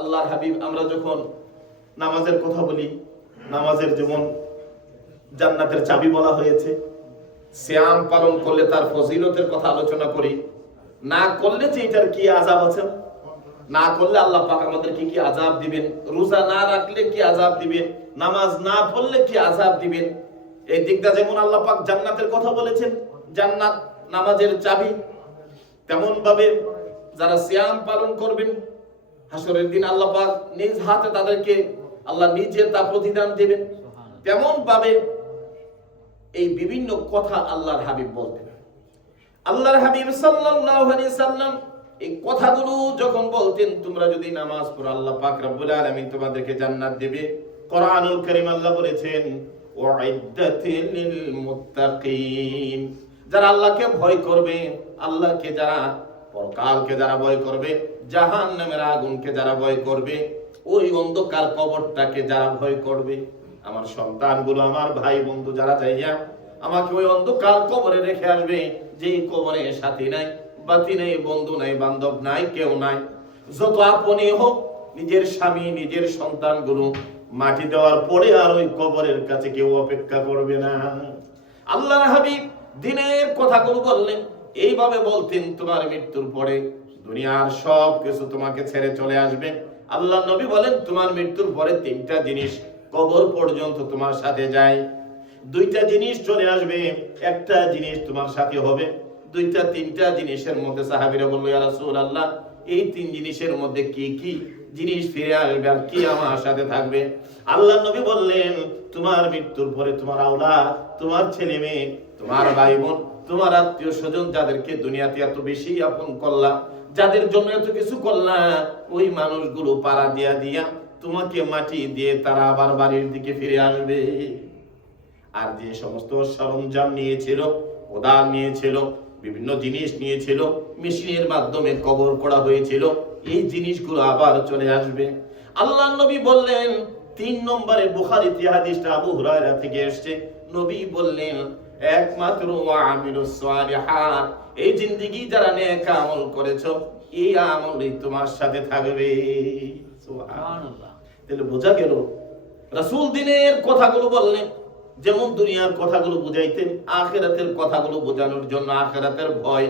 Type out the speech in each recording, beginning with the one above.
আল্লাহর হাবিব, আমরা যখন নামাজের কথা বলি, নামাজের যেমন জান্নাতের চাবি বলা হয়েছে, সিয়াম পালন করলে তার ফজিলতের কথা আলোচনা করি, না করলে যে এটার কি আযাব আছে, না করলে আল্লাহ পাক আমাদেরকে কি আযাব দিবেন, রোজা না রাখলে কি আযাব দিবেন, নামাজ না পড়লে কি আযাব দিবেন, এই দিকটা যেমন আল্লাহ পাক জান্নাতের কথা বলেছেন, জান্নাত নামাজের চাবি, তেমন ভাবে যারা সিয়াম পালন করবেন হাসরের দিন আল্লাহ পাক নিজ হাতে তাদেরকে আল্লাহ নিজে তা প্রতিদান দেবেন। তেমন ভাবে এই বিভিন্ন কথা আল্লাহর হাবিব বলতেন। আল্লাহর হাবিব সাল্লাল্লাহু আলাইহি সাল্লাম এই কথাগুলো যখন বলতেন, তোমরা যদি নামাজ পড়ো আল্লাহ পাক রব্বুল আলামিন তোমাদেরকে জান্নাত দেবে। কোরআনুল কারীম আল্লাহ বলেছেন, ওয়াইদ্দাতিল লিল মুত্তাকিন, যারা আল্লাহকে ভয় করবে, আল্লাহকে যারা পরকালকে যারা ভয় করবে, জাহান্নামের আগুনকে যারা ভয় করবে, ওই অন্ধকার কবরটাকে যারা ভয় করবে, আমার সন্তানগুলো, আমার ভাই বন্ধু যারা চাইয়া আমাকে ওই অন্ধকার কবরে রেখে আসবে, যে কবরে সাথী নাই, বাতি নাই, বন্ধু নাই, বান্ধব নাই, কেউ নাই, যত আপনই হোক, নিজের স্বামী, নিজের সন্তানগুলো মাটি দেওয়ার পরে আর ওই কবরের কাছে কেউ অপেক্ষা করবে না। আল্লাহর হাবিব দিনের কথাগুলো বললেন, এইভাবে বলতেন, তোমার মৃত্যুর পরে দুনিয়ার সব কিছু তোমাকে ছেড়ে চলে আসবে। আল্লাহ নবী বলেন, তোমার মৃত্যুর পরে তিনটা জিনিস কবর পর্যন্ত তোমার সাথে যায়, দুইটা জিনিস চলে আসবে, একটা জিনিস তোমার সাথে হবে, দুইটা তিনটা জিনিসের মধ্যে সাহাবীরা বলল, ইয়া রাসূলুল্লাহ, এই তিন জিনিসের মধ্যে কি কি জিনিস ফিরে আসবে আর কি আমার সাথে থাকবে? আল্লাহ নবী বললেন, তোমার মৃত্যুর পরে তোমার আওলাদ, তোমার ছেলে মেয়ে, তোমার ভাই বোন, তোমার আত্মীয় স্বজন, যাদেরকে দুনিয়াতে এত বেশি আপন করলা, যাদের জন্য এত কিছু করলা, ওই মানুষগুলো পাড়া দিয়া দিয়া তোমাকে মাটি দিয়ে তারা আবার বাড়ির দিকে ফিরে আসবে। আর যে সমস্ত সরঞ্জাম নিয়েছিল, কোদাল নিয়েছিল, বিভিন্ন জিনিস নিয়েছিল, মেশিনের মাধ্যমে কবর করা হয়েছিল, এই জিনিসগুলো আবার চলে আসবে। আল্লাহর নবী বললেন, 3 নম্বরে বুখারীতে হাদিসটা আবু হুরায়রা থেকে এসেছে, নবী বললেন, একমাত্র ওয়ামিলুস সালিহাত, এই জিন্দেগি যারা নেক আমল করেছো, এই আমলই তোমার সাথে থাকবে। সুবহানাল্লাহ। তাহলে বোঝা গেল রাসূল দিনের কথাগুলো বললেন, যেমন দুনিয়ার কথাগুলো বুঝাইতেন, আখিরাতের কথাগুলো বোঝানোর জন্য, আখিরাতের ভয়।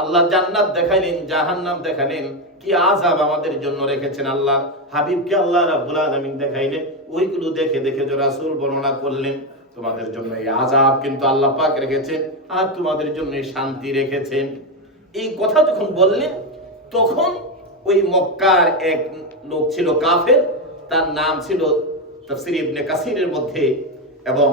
আল্লাহ জান্নাত দেখাইলেন, জাহান্নাম দেখাইলেন, কি আযাব আমাদের জন্য রেখেছেন। আল্লাহ হাবিবকে আল্লাহ রাব্বুল আলামিন দেখাইলেন, ওইগুলো দেখে দেখে যে রাসূল বর্ণনা করলেন, তোমাদের জন্য এই আযাব কিন্তু আল্লাহ পাক রেখেছেন, আর তোমাদের জন্য শান্তি রেখেছেন। এই কথা যখন বললেন, তখন ওই মক্কার এক লোক ছিল কাফের, তার নাম ছিল তাফসীর ইবনে কাসিরের মধ্যে এবং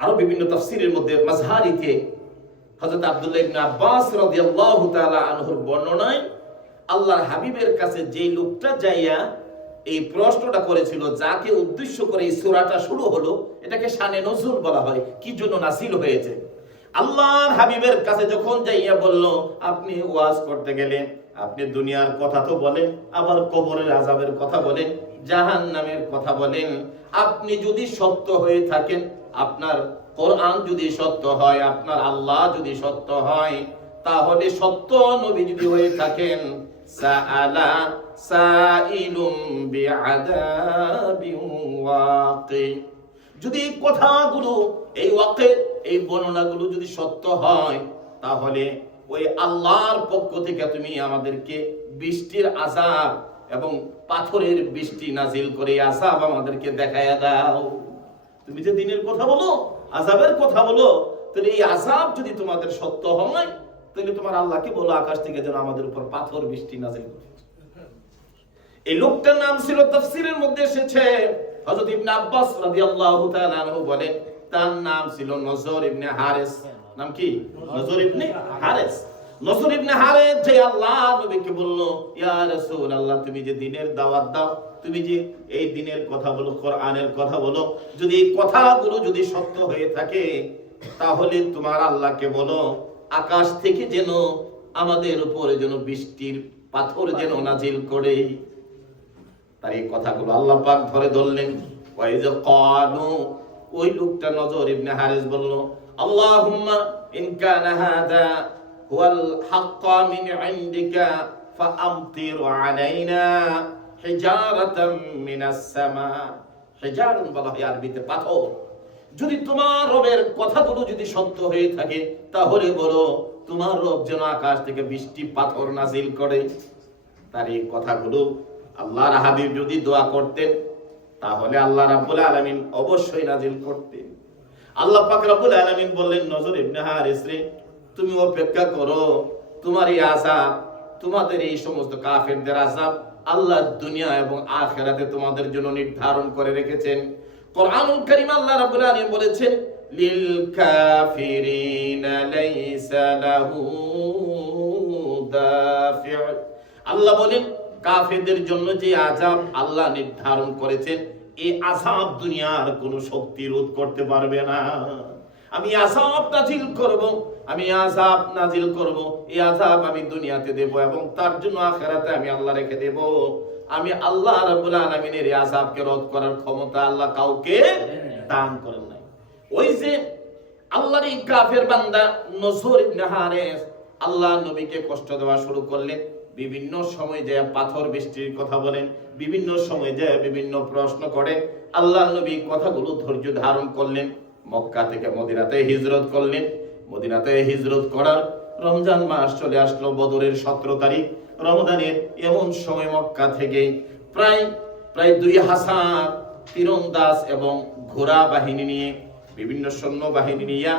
আরো বিভিন্ন তাফসীরের মধ্যে মাযহারিতে হযরত আব্দুল্লাহ ইবনে আব্বাস রাদিয়াল্লাহু তাআলা আনহুর বর্ণনায়, আল্লাহর হাবিবের কাছে যেই লোকটা যাইয়া এই প্রশ্নটা করেছিল, যাকে উদ্দেশ্য করে এই সূরাটা শুরু হলো, এটাকে শানে নজুল বলা হয়, কি জন্য নাযিল হয়েছে। আল্লাহর হাবিবের কাছে যখন যাইয়া বলল, আপনি ওয়াজ করতে গেলেন, আপনি দুনিয়ার কথা তো বলেন, আবার কবরের আযাবের কথা বলেন, জাহান্নামের কথা বলেন, আপনি যদি সত্য হয়ে থাকেন, আপনার কোরআন যদি সত্য হয়, আপনার আল্লাহ যদি সত্য হয়, তাহলে সত্য নবী যদি হয়ে থাকেন, সাআলা সাইলুম বিআযাবিন ওয়াকি, যদি এই কথাগুলো, এই ওয়াকি, এই বর্ণনাগুলো যদি সত্য হয়, তাহলে ওই আল্লাহর পক্ষ থেকে তুমি আমাদেরকে বৃষ্টির আযাব এবং পাথরের বৃষ্টি নাজিল করে আযাব আমাদেরকে দেখায়া দাও। তুমি যে দিনের কথা বলো, আযাবের কথা বলো, তাহলে এই আযাব যদি তোমাদের সত্য হয়, তাহলে তোমার আল্লাহকে বলো আকাশ থেকে যেন আমাদের উপর পাথর বৃষ্টি নাজিল করে। এই লোকটার নাম ছিল, তাফসীরের মধ্যে এসেছে, হযরত ইবনে আব্বাস রাদিয়াল্লাহু তাআলা আনহু বলেন, তার নাম ছিল নজর ইবনে হারিস। নাম কি? নজর ইবনে হারিস। নজর ইবনে হারিস যে আল্লাহ নবীকে বলল, ইয়া রাসূলুল্লাহ, তুমি যে দ্বীনের দাওয়াত দাও, তুমি যে এই দ্বীনের কথা বলো, কোরআনের কথা বলো, যদি এই কথাগুলো যদি সত্য হয়ে থাকে, তাহলে তোমার আল্লাহকে বলো আকাশ থেকে যেন আমাদের উপরে যেন বৃষ্টির পাথর যেন নাজিল করে। তার এই কথাগুলো আল্লাহ পাক ধরে ধরলেন। ওয়াইজ ক্বালু, ওই লোকটা নজর ইবনে হারিস বলল, আল্লাহুম্মা ইন কানা হাদা হুয়াল হাক্কা মিন ইনদিকা ফাআমতির আলাইনা হিজারাতাম মিনাস সামা। হিজারুন বলা হয় আরবিতে পাথর। যদি তোমার রবের কথাগুলো যদি সত্য হয়ে থাকে তাহলে বলো তোমার রব যেন আকাশ থেকে বৃষ্টি পাথর নাজিল করে। তার এই কথাগুলো আল্লাহর হাবিব যদি দোয়া করতেন তাহলে আল্লাহ রাব্বুল আলামিন অবশ্যই নাজিল করতেন। আল্লাহ পাক রাব্বুল আলামিন বললেন, নজর ইবনে হারিস রে, তুমি অপেক্ষা করো, তোমার এই আযাব, তোমাদের এই সমস্ত কাফেরদের আযাব আল্লাহ দুনিয়া এবং আখিরাতে তোমাদের জন্য নির্ধারণ করে রেখেছেন। কোরআনুল কারীম আল্লাহ রাব্বুল আলামিন বলেছেন, লিল কাফিরিনা লাইসা লাহু দাফি'। আল্লাহ বলেন কাফেরদের জন্য যে আযাব আল্লাহ নির্ধারণ করেছেন, এই আযাব দুনিয়ার কোনো শক্তি রোধ করতে পারবে না। আমি আযাব নাজিল করব, আমি আযাব নাজিল করব, এই আযাব আমি দুনিয়াতে দেব এবং তার জন্য আখিরাতে আমি আল্লাহ রেখে দেব। আমি আল্লাহ রাব্বুল আলামিনের এই আযাবকে রোধ করার ক্ষমতা আল্লাহ কাউকে দান করেন নাই। ওই যে আল্লাহর এই কাফের বান্দা নজর ইবনে হারিস আল্লাহ নবীকে কষ্ট দেওয়া শুরু করলেন। বিভিন্ন সময় যে পাথর বৃষ্টির কথা বলেন, বিভিন্ন সময় যে বিভিন্ন প্রশ্ন করেন। আল্লাহ নবী কথাগুলো ধৈর্য ধারণ করলেন। মক্কা থেকে মদিনাতে হিজরত করলেন। মদিনাতে হিজরত করার রমজান মাস চলে আসলো, বদরের 17 তারিখ রমজানের এমন সময় মক্কা থেকে প্রায় 2000 তীরন্দাজ এবং ঘোড়া বাহিনী নিয়ে, বিভিন্ন সৈন্য বাহিনী নিয়ে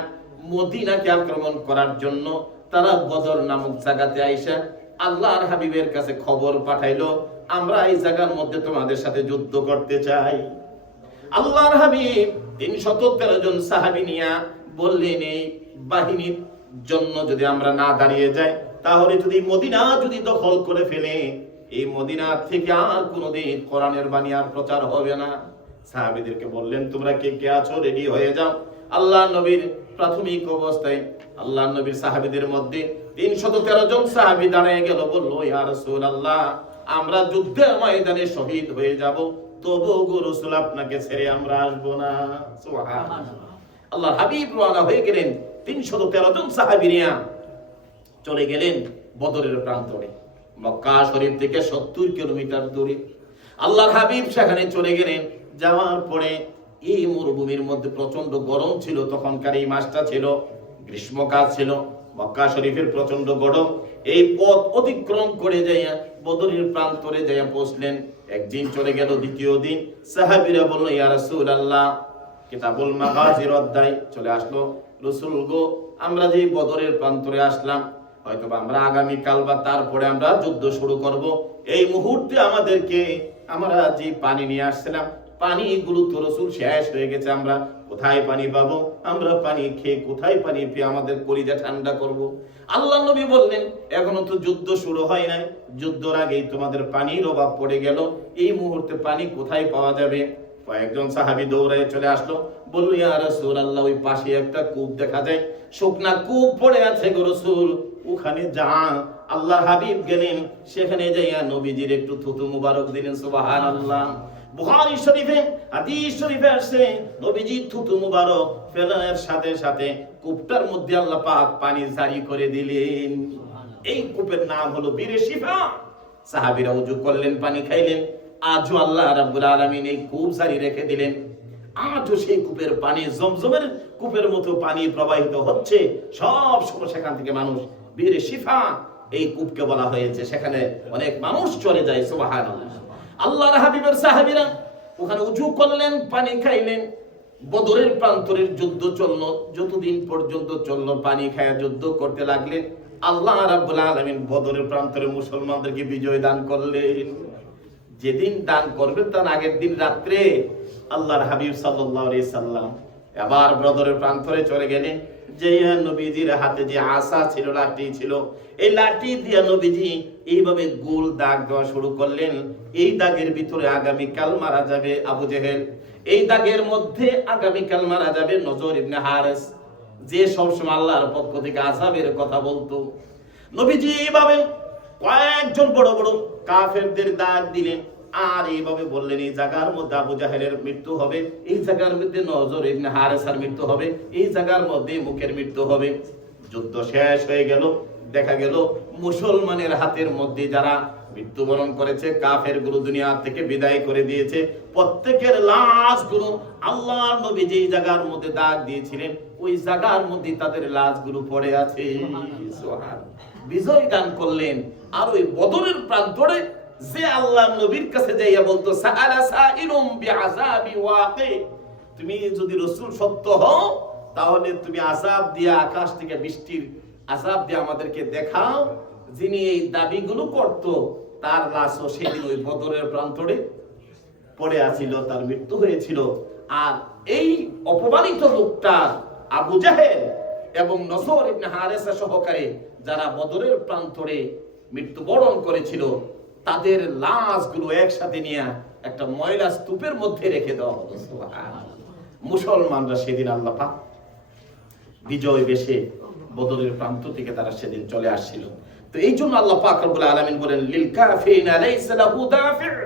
মদিনাকে আক্রমণ করার জন্য তারা বদর নামক জায়গাতে আইসা আল্লাহর হাবিবের কাছে খবর পাঠাইলো, আমরা এই জায়গার মধ্যে তোমাদের সাথে যুদ্ধ করতে চাই। আল্লাহর হাবিব 313 জন সাহাবী নিয়া বললেন, এই বাহিনীর জন্য যদি আমরা না দাঁড়িয়ে যাই তাহলে যদি মদিনা যদি দখল করে ফেলে, এই মদিনা থেকে আর কোনোদিন কোরআনের বাণী আর প্রচার হবে না। সাহাবীদেরকে বললেন, তোমরা কে কে আছো রেডি হয়ে যাও। আল্লাহর নবীর প্রাথমিক অবস্থায় আল্লাহর নবীর সাহাবীদের মধ্যে 313 জন সাহাবী দাঁড়িয়ে গেল, বলল, ইয়া রাসূলুল্লাহ, আমরা যুদ্ধের ময়দানে শহীদ হয়ে যাব, তবু গো রাসূল আপনাকে ছেড়ে আমরা আসব না। সুবহানাল্লাহ। আল্লাহর হাবিব রওনা হয়ে গেলেন, 313 জন সাহাবী নিয়ে চলে গেলেন বদরের প্রান্তরে। মক্কা শরীফ থেকে 70 কিলোমিটার দূরে আল্লাহর হাবিব সেখানে চলে গেলেন। যাওয়ার পরে এই মরুভূমির মধ্যে প্রচন্ড গরম ছিল, তখনকার এই মাসটা ছিল গ্রীষ্মকাল ছিল। মক্কা শরীফের প্রচন্ড গরম। এই পথ অতিক্রম করে যাইয়া বদরের প্রান্তরে যাইয়া পৌঁছলেন। একদিন চলে গেল, দ্বিতীয় দিন সাহাবীরা বলল, ইয়া রাসূলুল্লাহ, কিতাবুল মাগাজির অধ্যায় চলে আসলো। রাসূল গো, আমরা যে বদরের প্রান্তরে আসলাম, হয়তো আমরা আগামী কাল বা তারপরে আমরা যুদ্ধ শুরু করব। এই মুহূর্তে আমাদেরকে আমরা যে পানি নিয়ে আসছিলাম, পানিগুলো তো রাসূল শেষ হয়ে গেছে, আমরা কোথায় পানি পাবো? আমরা পানি খেয়ে কোথায় পানি পেয়ে আমাদের কলিজা ঠান্ডা করব? আল্লাহ নবী বললেন, এখনো তো যুদ্ধ শুরু হয় নাই, যুদ্ধের আগেই তোমাদের পানির অভাব পড়ে গেল, এই মুহূর্তে পানি কোথায় পাওয়া যাবে? কয়েকজন সাহাবী দৌড়ে চলে আসলো, বলল, ইয়া রাসূলুল্লাহ, ওই পাশে একটা কূপ দেখা যায়, শুকনা কূপ পড়ে আছে গো রাসূল, ওখানে যান। আল্লাহ হাবিব গেলেন, সেখানে যাইয়া নবীজির একটু থুতু মুবারক দিলেন। সুবহানাল্লাহ। বুখারী শরীফে হাদিস শরীফে আসছে, নবীজি থুতু মুবারক ফেলার সাথে সাথে কূপটার মধ্যে আল্লাহ পাক পানি জারি করে দিলেন। এই কূপের নাম হলো বীরে শিফা। সাহাবীরা ওযু করলেন, পানি খাইলেন। আজও আল্লাহ রাব্বুল আলামিন এই কূপ জারি রেখে দিলেন। আজও সেই কূপের পানি জমজমের কূপের মতো পানি প্রবাহিত হচ্ছে। সব সময় সেখান থেকে মানুষ, বীরে শিফা এই কূপকে বলা হয়েছে, সেখানে অনেক মানুষ চলে যায়। সুবহানাল্লাহ। আল্লাহর হাবিবের সাহাবীরা ওখানে উযু করলেন, পানি খাইলেন। বদরের প্রান্তরের যুদ্ধ চললো, যতদিন পর্যন্ত চললো পানি খায়া যুদ্ধ করতে লাগলেন। আল্লাহ রাব্বুল আলামিন বদরের প্রান্তরে মুসলমানদেরকে বিজয় দান করলেন। যেদিন দান করবেন তার আগের দিন রাত্রে আল্লাহর হাবিব সাল্লাল্লাহু আলাইহি সাল্লাম আবার বদরের প্রান্তরে চলে গেলেন। যে নবীজির হাতে যে আসা ছিল, লাঠি ছিল, এই লাঠি দিয়ে নবীজি এইভাবে গোল দাগ দেওয়া শুরু করলেন। এই দাগের ভিতরে আগামীকাল মারা যাবে আবু জেহেল, এই দাগের মধ্যে আগামীকাল মারা যাবে নজর ইবনে হারিস, যে সবসময় আল্লাহর পক্ষ থেকে আযাবের কথা বলতো। নবীজি এইভাবে কয়েকজন বড় বড় কাফেরদের দাগ দিলেন, আর এইভাবে বললেন, এই জায়গার মধ্যে আবু জাহেলের মৃত্যু হবে, এই জায়গার মধ্যে নজর ইবনে হারিসার মৃত্যু হবে, এই জায়গার মধ্যে মুখের মৃত্যু হবে। যুদ্ধ শেষ হয়ে গেল। দেখা গেল মুসলমানের হাতের মধ্যে যারা মৃত্যুবরণ করেছে, কাফের গুলো দুনিয়া থেকে বিদায় করে দিয়েছে, প্রত্যেকের লাশগুলো আল্লাহর নবী যেই জায়গার মধ্যে দাগ দিয়েছিলেন ওই জায়গার মধ্যে তাদের লাশগুলো পড়ে আছে। সুবহানাল্লাহ। বিজয় গান করলেন। আর ওই বদরের প্রান্তরে যে আল্লাহর নবীর কাছে যাইয়া বলতো সাআলা সাইলুম বিআযাবি ওয়াকি, তুমি যদি রাসূল সত্য হও তাহলে তুমি আযাব দিয়ে আকাশ থেকে বৃষ্টির আযাব দিয়ে আমাদেরকে দেখাও। যিনি এই দাবিগুলো করত তার লাশও সেদিন ওই বদরের প্রান্তরে পড়ে আছিল, তার মৃত্যু হয়েছিল। আর এই অপমানিত লোকটা আবু জাহেল এবং নসর ইবনে হারেসা সহকারে যারা বদরের প্রান্তরে মৃত্যুবরণ করেছিল তাদের লাশগুলো একসাথে নিয়ে একটা ময়লা স্তূপের মধ্যে রেখে দেওয়া হলো। সুবহানাল্লাহ। মুসলমানরা সেদিন আল্লাহ পাক বিজয় বেশে বদরের প্রান্ত থেকে তারা সেদিন চলে আসছিল। তো এই জন্য আল্লাহ পাক রব্বুল আলামিন বলেন লিল কাফিরিনা লাইসা লাহু দাফি',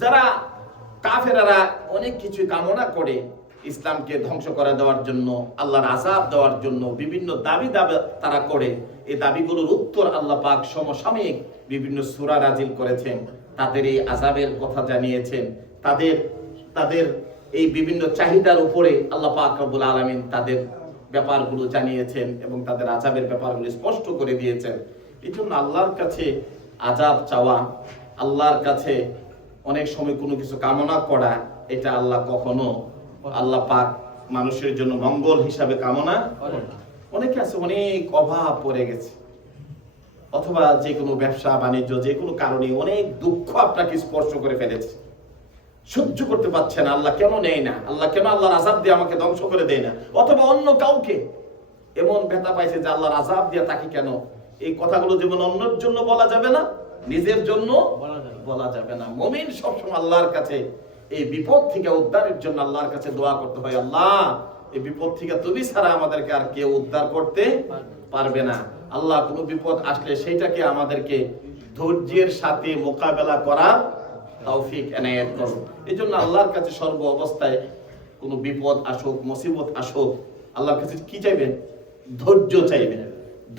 যারা কাফেররা অনেক কিছু কামনা করে ইসলামকে ধ্বংস করে দেওয়ার জন্য, আল্লাহর আযাব দেওয়ার জন্য বিভিন্ন দাবি তারা করে। এই দাবিগুলোর উত্তর আল্লাহ পাক সমসাময়িক বিভিন্ন সূরা নাযিল করেছেন, তাদের এই আযাবের কথা জানিয়েছেন, তাদের এই বিভিন্ন চাহিদার উপরে আল্লাহ পাক রব্বুল আলামিন তাদের ব্যাপারগুলো জানিয়েছেন এবং তাদের আযাবের ব্যাপারগুলো স্পষ্ট করে দিয়েছেন। এই জন্য আল্লাহর কাছে আযাব চাওয়া, আল্লাহর কাছে অনেক সময় কোনো কিছু কামনা করা, এটা আল্লাহ কখনো, আল্লাহ পাক মানুষের জন্য মঙ্গল হিসাবে কামনা করেন। অনেকে আছে অনেক অভাব পড়ে গেছে, অথবা যে কোনো ব্যবসা বাণিজ্য যে কোনো কারণে অনেক দুঃখ আপনাকে স্পর্শ করে ফেলেছে, সহ্য করতে পারছেন, আল্লাহ কেন নেয় না, আল্লাহ কেন আল্লাহর আযাব দিয়ে আমাকে ধ্বংস করে দেয় না, অথবা অন্য কাউকে এমন ব্যথা পাইছে যে আল্লাহর আযাব দিয়ে তাকে কেন। এই কথাগুলো যেমন অন্যের জন্য বলা যাবে না, নিজের জন্য বলা যাবে না। মুমিন সবসময় আল্লাহর কাছে এই বিপদ থেকে উদ্ধারের জন্য আল্লাহর কাছে দোয়া করতে হয়, আল্লাহ এই বিপদ থেকে তুমি ছাড়া আমাদেরকে আর কেউ উদ্ধার করতে পারবে না। আল্লাহ কোনো বিপদ আসলে সেইটাকে আমাদেরকে ধৈর্যের সাথে মোকাবেলা করার তৌফিক এনায়েত করো। এই জন্য আল্লাহর কাছে সর্ব অবস্থায় কোনো বিপদ আসুক, মুসিবত আসুক, আল্লাহর কাছে কি চাইবেন? ধৈর্য চাইবেন।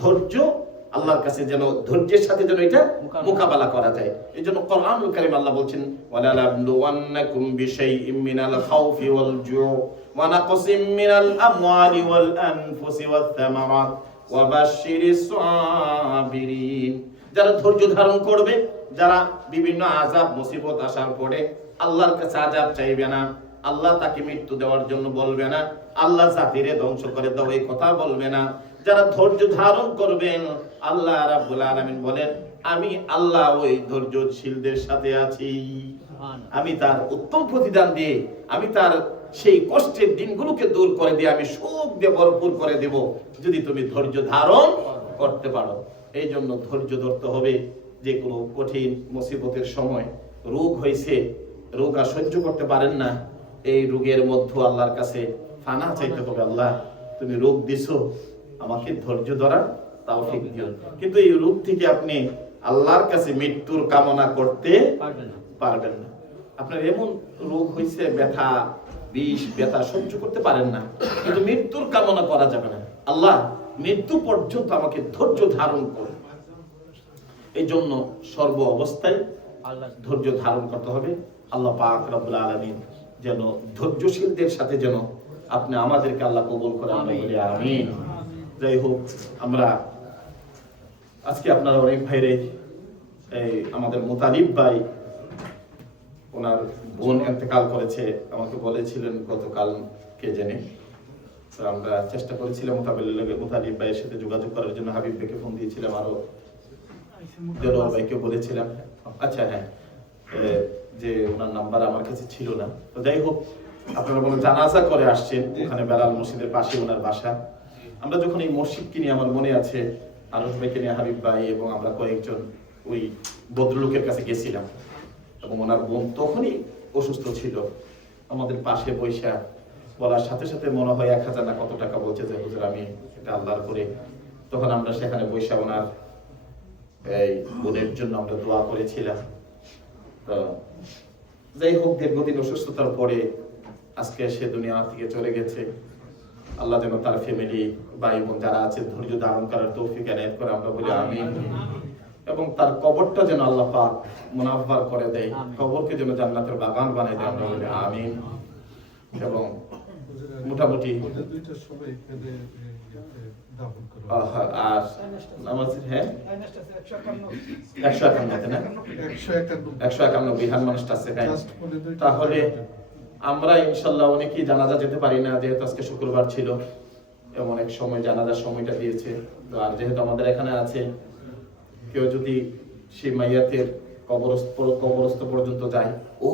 ধৈর্য আল্লাহর কাছে যেন ধৈর্যের সাথে যেন এটা মোকাবেলা করা যায়। এই জন্য কোরআনুল কারীম আল্লাহ বলছেন ওয়ালা নাবলুওয়ান্নাকুম বিশাইইম মিনাল খাউফি ওয়াল জুউ ওয়া নাকসিম মিনাল আমওয়ালি ওয়াল আনফুসি ওয়াত থামারাত ওয়া বাশশিরিস সাবিরিন। যারা ধৈর্য ধারণ করবে, যারা বিভিন্ন আযাব মুসিবত আসার পরে আল্লাহর কাছে আযাব চাইবে না, আল্লাহ তাকে মৃত্যু দেওয়ার জন্য বলবে না, আল্লাহ জাতিরে ধ্বংস করে দাও এই কথা বলবে না, যারা ধৈর্য ধারণ করবেন আল্লাহ রাব্বুল আলামিন বলেন আমি আল্লাহ ওই ধৈর্যশীলদের সাথে আছি। আমি তার উত্তম প্রতিদান দিয়ে, আমি তার সেই কষ্টের দিনগুলোকে দূর করে দিয়ে আমি সুখ দিয়ে ভরপুর করে দেব যদি তুমি ধৈর্য ধারণ করতে পারো। এই জন্য ধৈর্য ধরতে হবে। যে কোনো কঠিন মুসিবতের সময় রোগ হয়েছে, রোগ আর সহ্য করতে পারেন না, এই রোগের মধ্যে আল্লাহর কাছে ফানা চাইতে হবে, আল্লাহ তুমি রোগ দিছো, আমাকে ধৈর্য ধরার তৌফিক দিও। কিন্তু এই রোগ থেকে আপনি আল্লাহর কাছে মৃত্যুর কামনা করতে পারবেন না। আপনার এমন রোগ হয়েছে, ব্যথা, বিষ ব্যথা সহ্য করতে পারেন না, কিন্তু মৃত্যুর কামনা করা যাবে না। আল্লাহ মৃত্যু পর্যন্ত আমাকে ধৈর্য ধারণ করুন। এই জন্য সর্ব অবস্থায় ধৈর্য ধারণ করতে হবে। আল্লাহ পাক রব্বুল আলামিন যেন ধৈর্যশীলদের সাথে যেন আপনি আমাদেরকে আল্লাহ কবুল করেন, বলি আমিন। যাই হোক, আমরা আজকে আপনারা অনেক ভাইরে এই আমাদের মুতালিব ভাই, ওনার বোন ইন্তেকাল করেছে, আমাকে বলেছিলেন গতকাল কে জানে। তো আমরা চেষ্টা করেছিলাম মুতালিব ভাইয়ের সাথে যোগাযোগ করার জন্য, হাবিব ভাইকে ফোন দিয়েছিলাম, আরো দেলোয়ার ভাইকে বলেছিলাম। আচ্ছা হ্যাঁ, যে ওনার নাম্বার আমার কাছে ছিল না। তো যাই হোক, আপনারা কোনো জানাজা করে আসছেন, ওখানে বেলাল মসজিদের পাশে ওনার বাসা। আমরা যখন এই মসজিদ কিনি, আমার মনে আছে আরজ ভাইকে নিয়ে হাবিব ভাই এবং আমরা কয়েকজন ওই ভদ্রলোকের কাছে গেছিলাম, এবং ওনার বোন তখনই অসুস্থ ছিল। আমাদের পাশে বৈশা বলার সাথে সাথে মনে হয় 1000 না কত টাকা বলছে যে হুজুর আমি এটা আল্লাহর করে। তখন আমরা সেখানে বৈশা ওনার এই বোনের জন্য আমরা দোয়া করেছিলাম। তো যাই হোক, দীর্ঘদিন অসুস্থতার পরে আজকে সে দুনিয়া থেকে চলে গেছে। আল্লাহ যেন তার ফ্যামিলি ভাই বোন যারা আছে ধৈর্য ধারণ করার তৌফিক এনায়েত করে, আমরা বলি আমিন। এবং তার কবরটা যেন আল্লাহ পাক মুনাফফার করে দেয়, কবরকে যেন জান্নাতের বাগান বানায় দেয়, আমরা বলি আমিন। এবং মোটামুটি আর নামাজ, হ্যাঁ 151 না 151 বিহার মানুষটা আছে। তাহলে আমরা ইনশাল্লাহ অনেকেই জানাজা যেতে পারি না, যেহেতু আজকে শুক্রবার ছিল, এমন এক সময় জানাজার সময়টা দিয়েছে। তো আর যেহেতু আমাদের এখানে আছে, কেউ যদি সেই মাইয়াতের কবরস্থ পর্যন্ত যায়, ও